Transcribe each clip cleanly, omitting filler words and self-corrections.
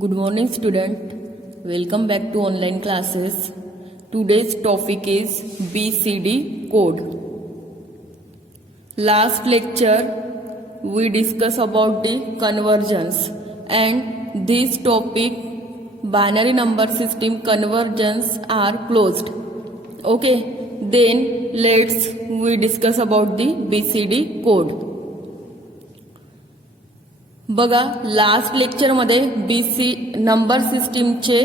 Good morning student. Welcome back to online classes. Today's topic is BCD code. Last lecture we discussed about the conversions and this topic binary number system conversions are closed. Okay, then let's we discuss about the BCD code. बघा last लेक्चरमध्ये BC number सिस्टीमचे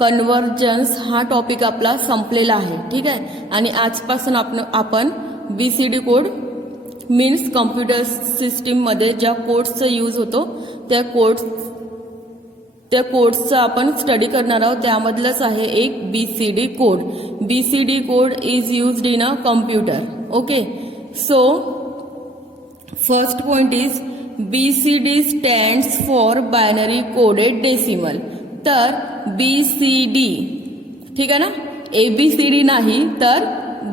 convergence हा topic आपला संपलेला आहे. ठीक आहे, आणि आजपासून आपण बीसीडी कोड मीन्स कम्प्युटर सिस्टीममध्ये ज्या कोड्सचा यूज होतो त्या कोड्सचा आपण स्टडी करणार आहोत. त्यामधलंच आहे एक BCD code. BCD code is used in a computer. Okay, so first point is BCD stands for binary coded decimal. तर BCD ठीक आहे ना, ABCD नाही तर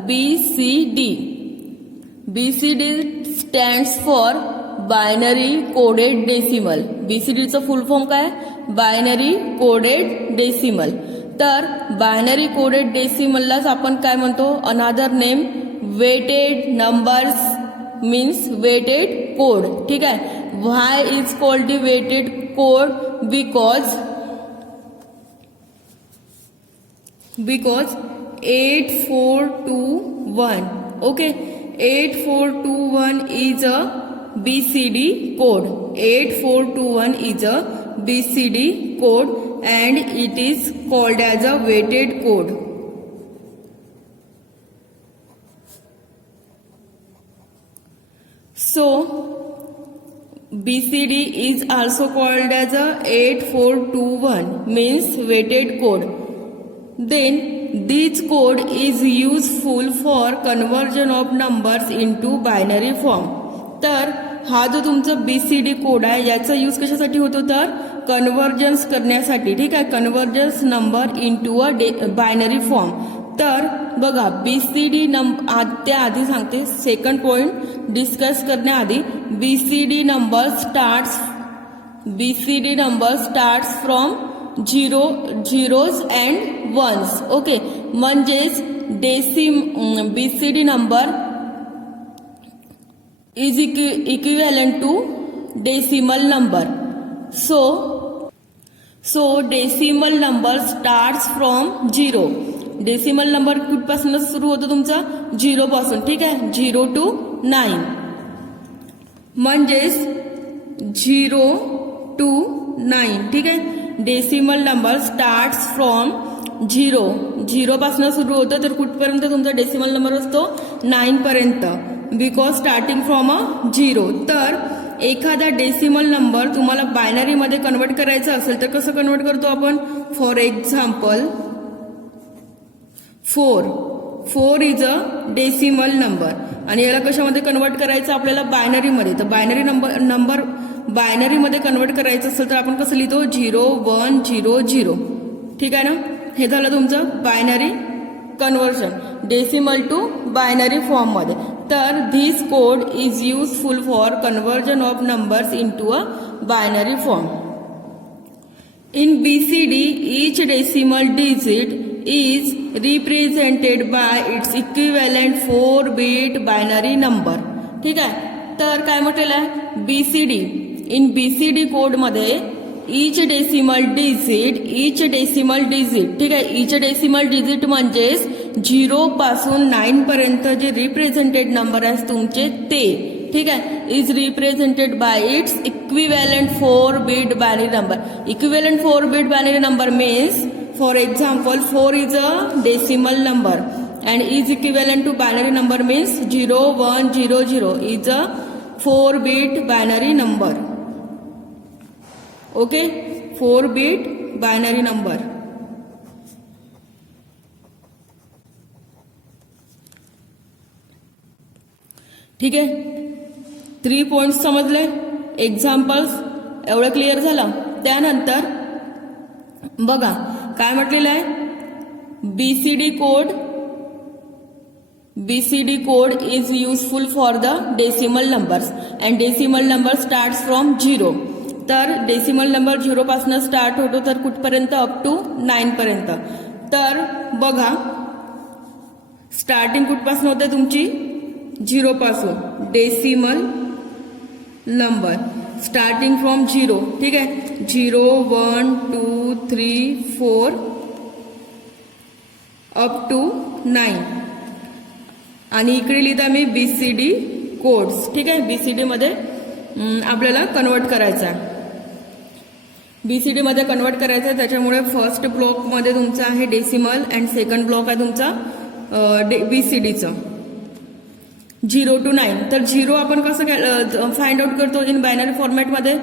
BCD. BCD stands for binary coded decimal. BCD चा फुल फॉर्म काय? Binary coded decimal. तर binary coded डेसिमललाच आपण काय म्हणतो? Another name weighted numbers means weighted code. ठीक आहे. Why is called the weighted code? Because 8421. Okay, 8421 is a BCD code. 8421 is a BCD code and it is called as a weighted code. So BCD is also called as a 8421 means weighted code. Then this code is useful for conversion of numbers into binary form. तर हा जो तुमचा BCD code आहे याचा use कशासाठी होतो? तर convergence करण्यासाठी. ठीक आहे, conversions number into a binary form. तर बघा बीसीडी त्याआधी सांगते, सेकंड पॉइंट डिस्कस करण्याआधी BCD number starts from zeros and ones. Okay, म्हणजेच BCD number is equivalent to decimal number. So decimal number starts from zero. Decimal number कुठपासून सुरू होतो तुमचा? 0 पासून. ठीक आहे, 0 to 9 म्हणजेच 0 to 9. ठीक आहे, डेसिमल नंबर स्टार्ट्स फ्रॉम 0 पासून सुरू होतं. तर कुठपर्यंत तुमचा डेसिमल नंबर असतो? 9 पर्यंत. Because starting from a 0. तर एखादा डेसिमल नंबर तुम्हाला बायनरी मध्ये कन्वर्ट करायचा असेल तर कसं कन्वर्ट करतो आपण? For example 4 is a decimal number आणि याला कशामध्ये कन्वर्ट करायचं आपल्याला? बायनरीमध्ये. तर बायनरी नंबर बायनरीमध्ये कन्वर्ट करायचं असेल तर आपण कसं लिहितो? 0 1 0 0. ठीक आहे ना, हे झालं तुमचं binary conversion decimal to binary form मध्ये. तर this code is useful for conversion of numbers into a binary form. In BCD each decimal digit is represented by its equivalent 4-bit binary number. ठीक आहे, तर काय म्हटलेलं आहे? BCD in BCD code मध्ये each decimal digit. ठीक आहे, each decimal digit म्हणजेच 0 पासून 9 पर्यंत जे रिप्रेझेंटेड नंबर आहेत तुमचे ते. ठीक आहे, is represented by it's equivalent 4-bit binary number. Equivalent 4-bit binary number means for example 4 is a decimal number and is equivalent to binary number means 0 1 0 0 is a 4-bit binary number. Okay, 4-bit binary number. ठीक आहे, 3 points समजले, examples एवढं clear झालं. त्यानंतर बघा काय म्हटलेलं आहे? BCD code is useful for the decimal numbers and decimal number starts from 0. तर डेसिमल नंबर 0 पासून स्टार्ट होतो तर कुठपर्यंत अप टू 9 पर्यंत. तर बघा स्टार्टिंग कुठपासून होते तुमची 0 पासून डेसिमल नंबर स्टार्टिंग फ्रॉम 0. ठीक आहे 0 1 2 3 4 अप टू 9 आणि इकडे लिहिता मी BCD कोड्स. ठीक आहे BCD मध्ये आपल्याला कन्वर्ट करायचा आहे. BCD मध्ये कन्वर्ट करायचं आहे त्याच्यामुळे फर्स्ट ब्लॉक मध्ये तुमचा आहे डेसिमल अँड सेकंड ब्लॉक आहे तुमचा BCDचं 0 to 9. तर 0 आपण कसं फाइंड आउट करतो इन बायनरी फॉर्मॅटमध्ये.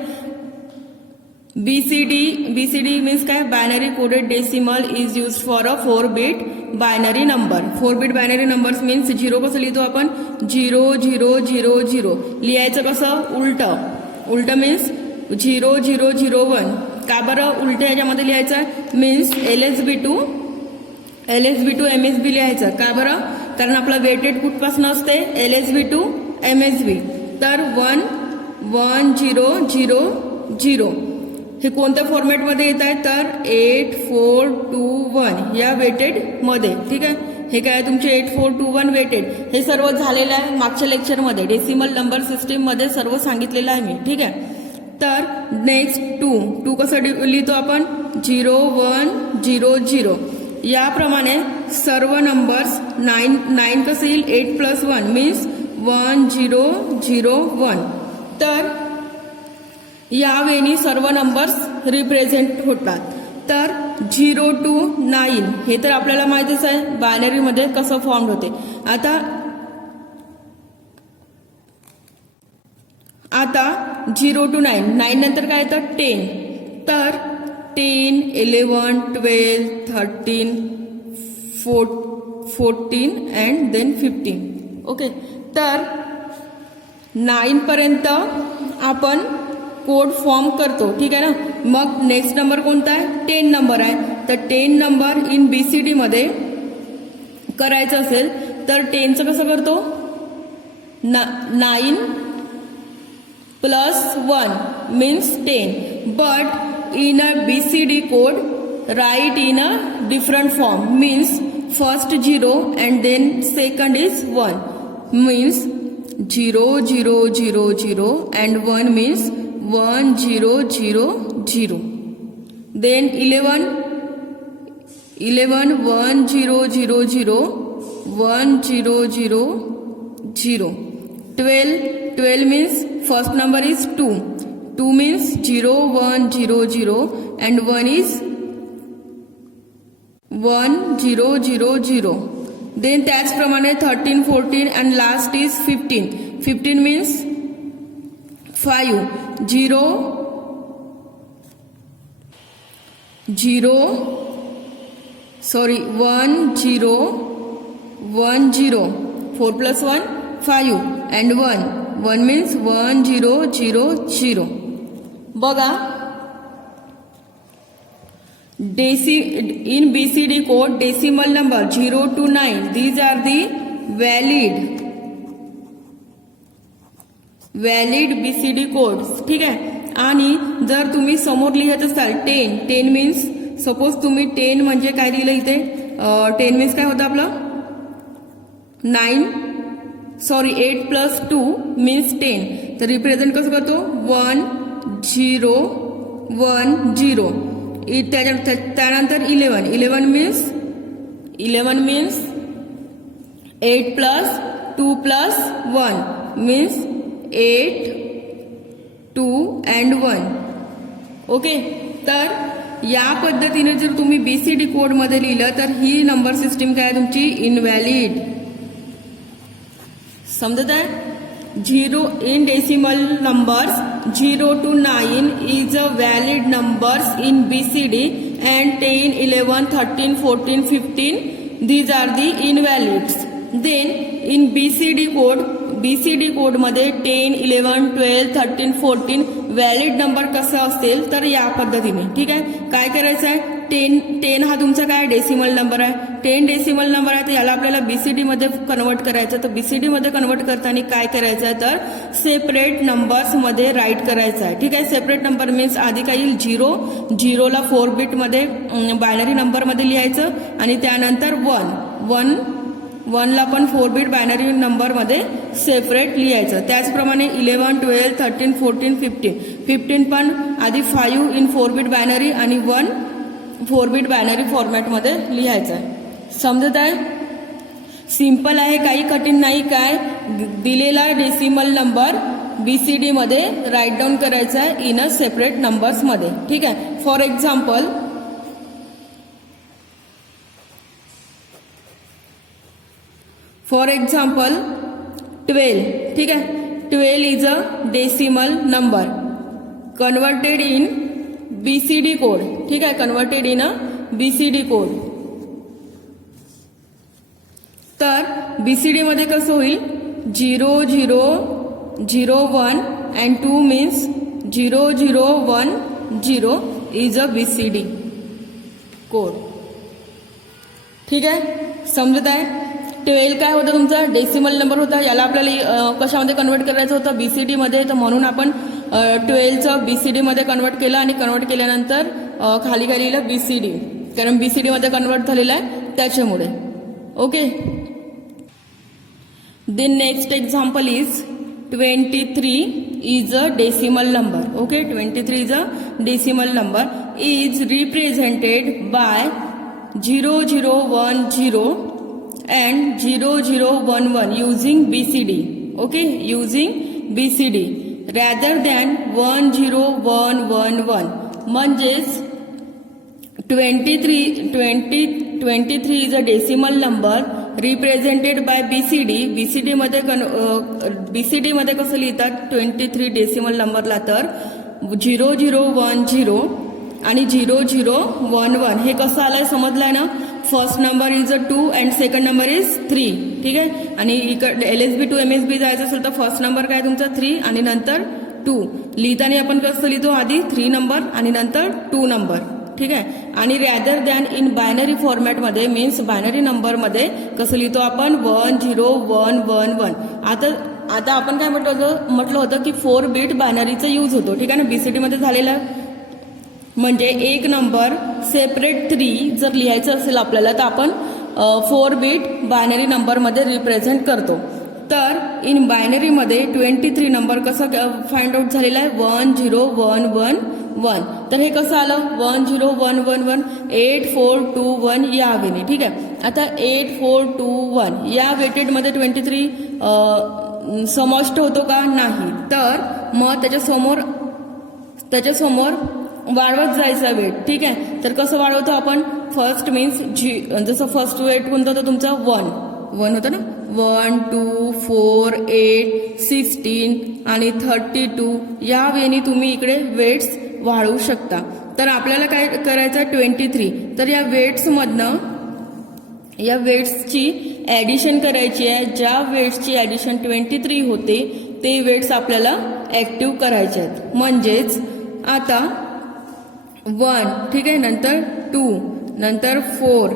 BCD मीन्स काय binary coded decimal is use for a 4-bit binary number. 4-bit binary numbers means 0 कसं लिहितो आपण 0 0 0 0. लिहायचं कसं उलट मीन्स 0 0 0 1. का बरं उलट याच्यामध्ये लिहायचं मीन्स LSB to MSB लिहायचं. का बरं कारण आपला वेटेड कुठपासून असते LSB to MSB. तर 1 1 0 0 0 हे कोणत्या फॉर्मॅटमध्ये येत आहे तर 8 4 2 1 या वेटेड मध्ये. ठीक आहे हे काय तुमचे 8 4 2 1 वेटेड. हे सर्व झालेलं आहे मागच्या लेक्चरमध्ये डेसिमल नंबर सिस्टीम मध्ये सर्व सांगितलेलं आहे मी. ठीक आहे तर नेक्स्ट 2 कसं लिहितो आपण 0 1 0 0. याप्रमाणे सर्व नंबर्स 9 कसं येईल 8 + 1 मीन्स 1 0 0 1. तर या वेळी सर्व नंबर्स रिप्रेझेंट होतात. तर 0 to 9 हे तर आपल्याला माहितीच आहे बायनरीमध्ये कसं फॉर्म होते. आता 0 to 9 नंतर काय येतं 10. तर 10 11 12 13 14 अँड देन 15. ओके तर 9 पर्यंत आपण कोड फॉर्म करतो. ठीक आहे ना. मग नेक्स्ट नंबर कोणता आहे 10 नंबर आहे. तर 10 नंबर इन BCD मध्ये करायचं असेल तर 10चं कसं करतो 9 + 1 means 10. But in a BCD code write in a different form means first 0 and then second is 1 means 0 0 0 0 and 1 means 1 0 0 0. Then 11 1 0 0 0 1 0 0 0. 12 means first number is 2. 2 means 0 1 0 0 and 1 is 1 0 0 0. Then त्याचप्रमाणे 13 14 and last is 15. 15 means 5 0 0 1 0 1 0. 4 + 1 5 and 1 means 1 0 0 0. बघा in BCD code decimal number 0 to 9 these are the valid BCD codes. ठीक आहे. आणि जर तुम्ही समोर लिहित असाल 10 मीन्स सपोज तुम्ही 10 म्हणजे काय दिलं इथे 10 मीन्स काय होतं आपलं 8 + 2 मीन्स 10. तर रिप्रेझेंट कसं करतो 1 0 1 0. त्यानंतर 11 मीन्स 8 + 2 + 1 मीन्स 8 2 and 1. ओके. तर या पद्धतीने जर तुम्ही BCD कोड मध्ये लिहिलं तर ही नंबर सिस्टीम काय तुमची इनव्हॅलिड. समजत आहे. 0 in decimal numbers 0 to 9 is a valid numbers in BCD and 10 11 13 14 15 these are the invalids. Then in BCD code मध्ये 10 11 12 13 14 व्हॅलिड नंबर कसं असेल तर या पद्धतीने. ठीक आहे. काय करायचं आहे टेन हा तुमचा काय डेसिमल नंबर आहे. 10 डेसिमल नंबर आहे तर याला आपल्याला बीसीडी मध्ये कन्वर्ट करायचं. तर बीसीडी मध्ये कन्वर्ट करताना काय करायचं आहे तर सेपरेट नंबर्स मध्ये राईट करायचं आहे. ठीक आहे. सेपरेट नंबर मीन्स आधी काय येईल 0ला 4 बिट मध्ये बायनरी नंबर मध्ये लिहायचं आणि त्यानंतर 1ला पण 4 बिट बायनरी नंबर मध्ये सेपरेट लिहायचं. त्याचप्रमाणे 11, 12, 13, 14, 15 पण आधी 5 इन 4 बिट बायनरी आणि 1 4 बिट बायनरी फॉर्मॅटमध्ये लिहायचं आहे. समजत आहे. सिंपल आहे, काही कठीण नाही. काय दिलेला डेसिमल नंबर बीसीडी मध्ये राईट डाऊन करायचा आहे इन अ सेपरेट नंबर्स मध्ये. ठीक आहे. For example for example 12. ठीक आहे. 12 is a decimal number converted in BCD code. ठीक आहे. Converted in a BCD code. तर बीसीडी मध्ये कसं होईल 0 0 0 1 and 2 means 0 0 1 0 is a BCD code. ठीक आहे. समजत आहे. 12 काय होतं तुमचा डेसिमल नंबर होता. याला आपल्याला कशामध्ये कन्वर्ट करायचं होतं बीसीडी मध्ये. तर म्हणून आपण 12चं बीसीडी मध्ये कन्वर्ट केलं आणि कन्वर्ट केल्यानंतर खाली काय लिहिलं बीसीडी, कारण बीसीडी मध्ये कन्वर्ट झालेलं आहे त्याच्यामुळे. Okay. The next example is 23 is a decimal number. Okay. 23 is a decimal number is represented by 0010 and 0011 using BCD. Okay, using BCD rather than 10111. म्हणजेच 23 is a decimal number represented by BCD. BCD मध्ये कसं लिहितात 23 decimal नंबरला तर 0010 आणि 0011 हे कसं आलंय समजलंय ना. First number is a 2 and second number is 3. ठीक आहे. आणि इकडे LSB टू MSB जायचं असेल तर फर्स्ट नंबर काय तुमचा 3 आणि नंतर 2. लिहिताना आपण कसं लिहितो आधी 3 नंबर आणि नंतर 2 नंबर. ठीक आहे. आणि रॅदर दॅन इन बायनरी फॉर्मॅटमध्ये मीन्स बायनरी नंबरमध्ये कसं लिहितो आपण 10111. आता आपण काय म्हटलं होतं की 4 बिट बायनरीचा यूज होतो. ठीक आहे ना. बीसीडी मध्ये झालेला म्हणजे एक नंबर सेपरेट 3 जर लिहायचं असेल आपल्याला तर आपण 4 बिट बायनरी नंबरमध्ये रिप्रेझेंट करतो. तर इन बायनरीमध्ये 23 नंबर कसं फाइंड आउट झालेला आहे 10111. तर हे कसं आलं 10111 8421 या वेने. ठीक आहे. आता 8421 या वेटेडमध्ये 23 समाविष्ट होतो का नाही. तर मग त्याच्यासमोर वाढवत जायचा वेट. ठीक आहे. तर कसं वाढवतो आपण फर्स्ट मीन्स जसं फर्स्ट वेट कोणतं होतं तुमचा 1 होतं ना. 1 2 4 8 16 आणि 32 या वेनी तुम्ही इकडे वेट्स वाढवू शकता. तर आपल्याला काय करायचं 23. तर या वेट्सची ऍडिशन करायची आहे. ज्या वेट्सची ऍडिशन 23 होते ते वेट्स आपल्याला ऍक्टिव्ह करायचे आहेत. म्हणजेच आता 1. ठीक आहे. नंतर 2 नंतर 4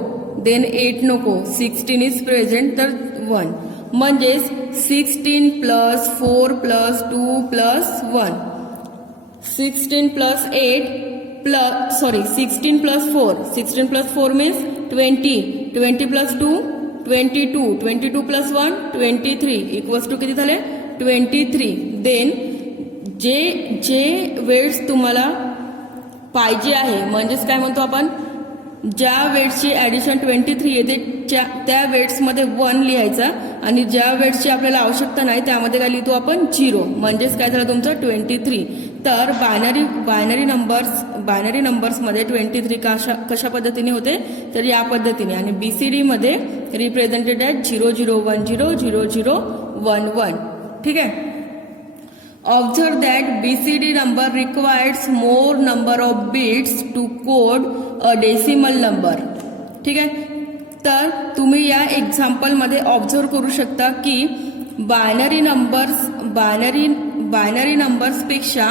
देन 8 नको 16 इज प्रेझेंट तर 1. म्हणजेच 16 plus 4 plus 2 plus 1 16 plus 8 plus 16 plus 4 means 20 plus 2 22 plus 1 23 equals to किती झाले 23. देन जे वेट्स तुम्हाला पाहिजे आहे म्हणजेच काय म्हणतो आपण ज्या वेट्सची ऍडिशन 23 येते त्या वेट्समध्ये 1 लिहायचा आणि ज्या वेट्सची आपल्याला आवश्यकता नाही त्यामध्ये काय लिहितो आपण 0. म्हणजेच काय झालं तुमचं 23. तर बायनरी नंबर्समध्ये 23 कशा पद्धतीने होते तर या पद्धतीने. आणि बीसीडी मध्ये रिप्रेझेंटेड आहे 0010 0011. ठीक आहे. Observe that BCD number requires more number of bits to code a decimal number. ठीक आहे. तर तुम्ही या एक्झाम्पलमध्ये ऑब्झर्व करू शकता की बायनरी नंबर्सपेक्षा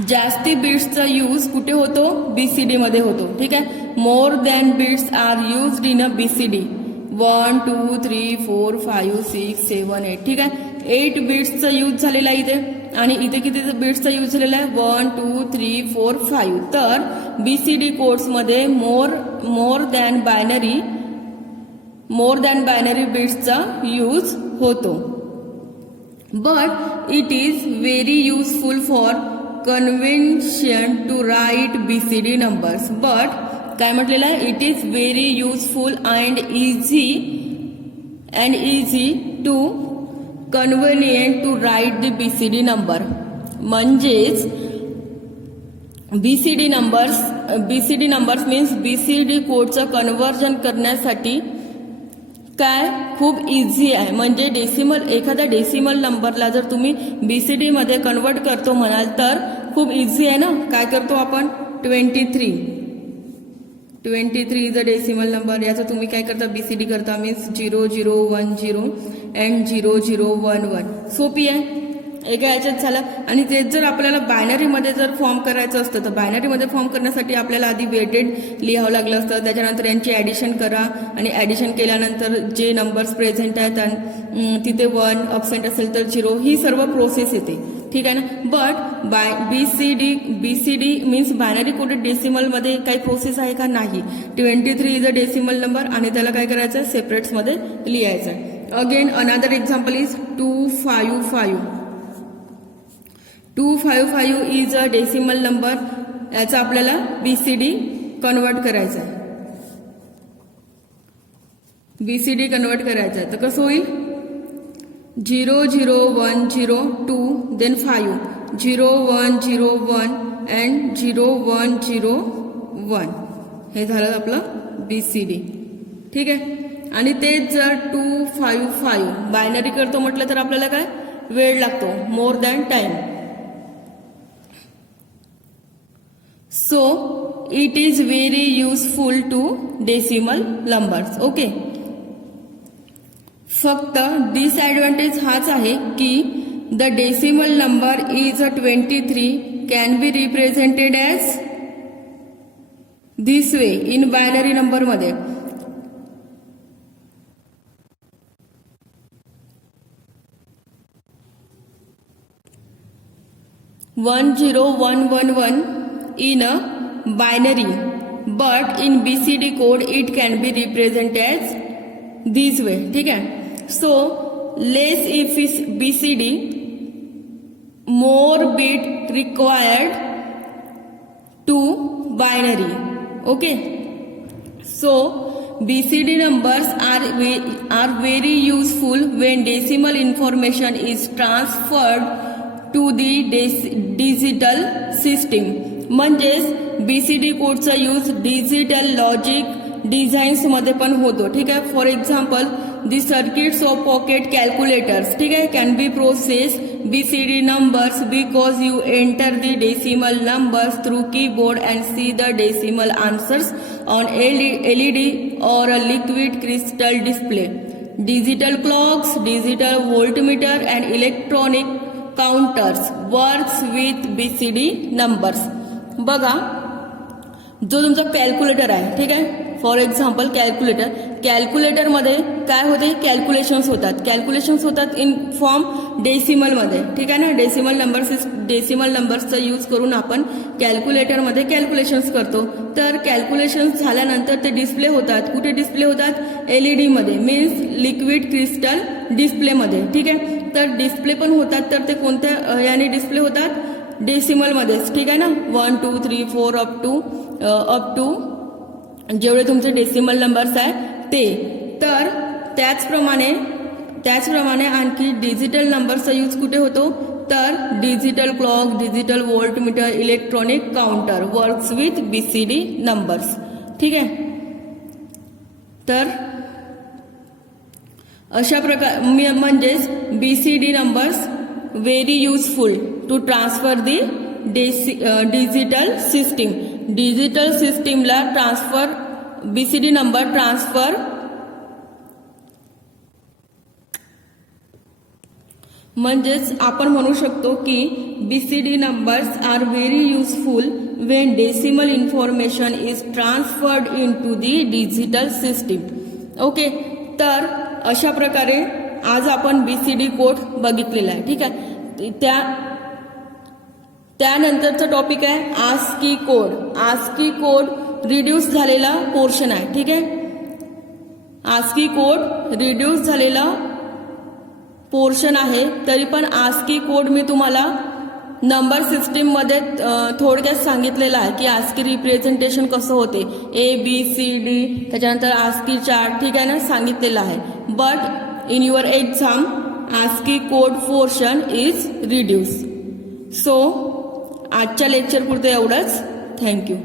जास्ती बिट्सचा यूज कुठे होतो? बीसीडी मध्ये होतो. ठीक आहे. More than bits are used in a BCD. 1 2 3 4 5 6 7 8. ठीक आहे. 8 बिट्सचा यूज झालेला आहे इथे आणि इथे किती बिट्सचा यूज झालेला आहे? 1 2 3 4 5. तर बीसीडी कोड्समध्ये मोर दॅन बायनरी बिट्सचा यूज होतो. But it is very useful for convention to write BCD numbers. But काय म्हटलेलं आहे? It is very useful and easy to convenient to write the BCD number. म्हणजेच बीसीडी नंबर्स मीन्स बीसीडी कोडचं conversion करण्यासाठी काय खूप easy आहे. म्हणजे एखाद्या डेसिमल नंबरला जर तुम्ही बीसीडी मध्ये कन्वर्ट करतो म्हणाल तर खूप इझी आहे ना. काय करतो आपण? 23 इज अ डेसिमल नंबर. याचं तुम्ही काय करता? बीसीडी करता. Means 0010 and 0011. सोपी आहे. एका याच्यात झालं. आणि तेच जर आपल्याला बायनरीमध्ये जर फॉर्म करायचं असतं तर बायनरीमध्ये फॉर्म करण्यासाठी आपल्याला आधी वेटेड लिहावं लागलं असतं. त्याच्यानंतर यांची ॲडिशन करा आणि ॲडिशन केल्यानंतर जे नंबर्स प्रेझेंट आहेत तिथे 1 अब्सेंट असेल तर 0 ही सर्व प्रोसेस येते. ठीक आहे ना. But BCD means binary coded डेसिमलमध्ये काही प्रोसेस आहे का? नाही. 23 इज अ डेसिमल नंबर आणि त्याला काय करायचं? सेपरेट्समध्ये लिहायचं आहे. Again another example is 255. 255 is a decimal number. याचा आपल्याला बीसीडी कन्वर्ट करायचा आहे. बीसीडी कन्वर्ट करायचं आहे तर कसं होईल? 00102 देन 5 0101 अँड 0101. हे झालं आपलं बीसीडी. ठीक आहे. आणि तेच जर 255 बायनरी करतो म्हटलं तर आपल्याला काय वेळ लागतो? More than time. So it is very useful to decimal numbers. Okay. फक्त डिसएडव्हान्टेज हाच आहे की the decimal number is a 23 can be represented as this way in binary number मध्ये. One 0111 in a binary, but in BCD code it can be represented as this way. ठीक है. So less if is BCD, more bit required to binary. Okay. So BCD numbers are very useful when decimal information is transferred to the digital system. म्हणजेच BCD कोडचा use digital logic designs मध्ये पण होतो. ठीक आहे. For example the circuits of pocket calculators. ठीक आहे. Can be process BCD numbers because you enter the decimal numbers through keyboard and see the decimal answers on LED or a liquid crystal display. Digital clocks, digital voltmeter and electronic counters works with BCD numbers. बघा, जो तुमचा calculator आहे. ठीक आहे. For example कॅल्क्युलेटरमध्ये काय होते? Calculations होतात in form डेसिमलमध्ये. ठीक आहे ना. डेसिमल नंबर्सचा यूज करून आपण कॅल्क्युलेटरमध्ये कॅल्क्युलेशन्स करतो. तर कॅल्क्युलेशन्स झाल्यानंतर ते डिस्प्ले होतात. कुठे डिस्प्ले होतात? LED मध्ये. मीन्स लिक्विड क्रिस्टल डिस्प्लेमध्ये. ठीक आहे. तर डिस्प्ले पण होतात. तर ते कोणत्या याने डिस्प्ले होतात? डेसिमल मध्येच. ठीक आहे ना. 1 2 3 4 अप टू जेवढे तुमचे डेसिमल नंबर्स आहेत ते. तर त्याचप्रमाणे आणखी डिजिटल नंबरचा यूज कुठे होतो? तर digital clock, digital voltmeter, electronic counter works with BCD numbers. ठीक आहे. तर अशा प्रकार म्हणजेच BCD numbers very useful to transfer the digital system. Digital सिस्टीमला ट्रान्सफर बीसीडी नंबर ट्रान्सफर म्हणजेच आपण म्हणू शकतो की BCD numbers are very useful when decimal information is transferred into the digital system. Okay, तर अशा प्रकारे आज आपण BCD कोड बघितलेला आहे. ठीक आहे, त्यानंतरचा टॉपिक आहे ASCII code. ASCII code reduce झालेला पोर्शन आहे. ठीक आहे, आस्की कोड रिड्यूस झालेला पोर्शन आहे. तरी पण आस्की कोड मी तुम्हाला नंबर सिस्टीम मध्ये थोडक्यात सांगितलेलं आहे की आस्की रिप्रेझेंटेशन कसं होते, ABCD, त्याच्यानंतर आस्की चार्ट. ठीक आहे ना, सांगितलेलं आहे. But in your exam ASCII code portion is reduce. सो आजच्या लेक्चर पुरतं एवढंच. थँक्यू.